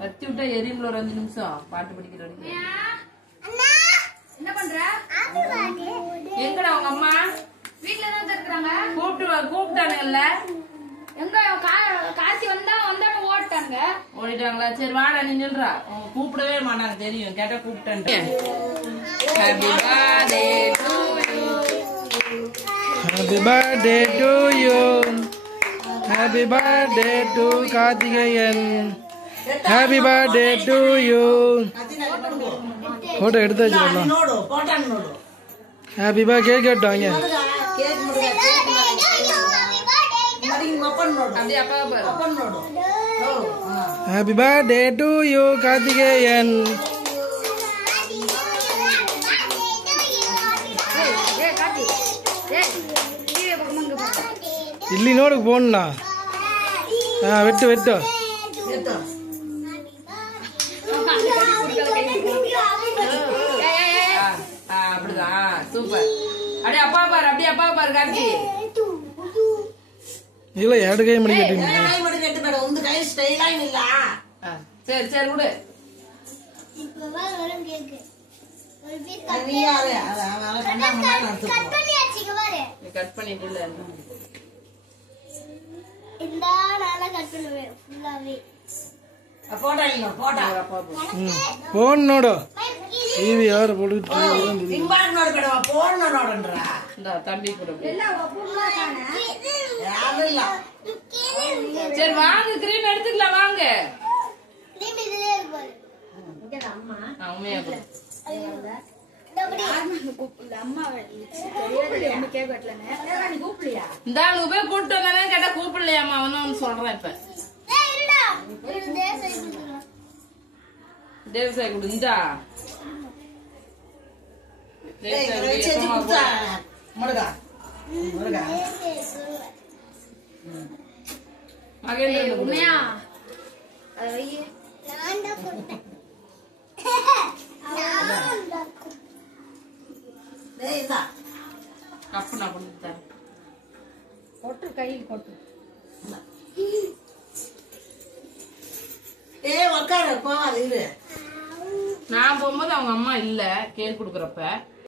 பத்தி விட்டா எரியும்ல ஒரு 5 நிமிஷம் பாட்டு படிக்கிறேன். என்ன பண்ற? எங்கடா உங்க அம்மா? வீட்ல தான் இருக்காங்க. கூப்பிட்டானுங்கல்ல. எங்க காசி வந்தானே ஓடிட்டாங்களா? சரி வாடா, நீ நில்றா. கூப்பிடவே மாட்டாங்க தெரியும், கேட்டா கூப்பிட்டேன். Happy birthday to you. Happy birthday to you. Happy birthday to Karthikeyan. Happy birthday to you. Photo எடுத்து வச்சிரலாம். ஹாப்பி பர்த்டே கேக் கட்டாங்க. Happy birthday to you Karthikeyan. இல்லி நோடுக்கு போனா வெட்டு வெட்டு. அப்படிதான் சூப்பர். அப்படியே அப்பா பாரு, அப்படியே அப்பா பாரு கார்த்தி. இல்ல எடு கை மடி கட்டி. சரி சரி விடு. கட் பண்ணிட்டு போன் நோடு டிவி யாரு போட்டுட்டு தம்பி கூட. சரி வாங்க, கிரீம் எடுத்துக்கலாம் வாங்க. இந்த போய் கூப்பிட்டு வந்தானே கேட்டா கூப்பிடலையாமா, அவன் சொல்றேன். இப்ப தேவசாய் கொடு. இந்தா மகேந்திர கப்பு நான் கொண்டு தரேன். கொட்டு கையில் கொட்டு. நான் போகும்போது அவங்க அம்மா இல்ல கேக் குடுக்கறப்ப.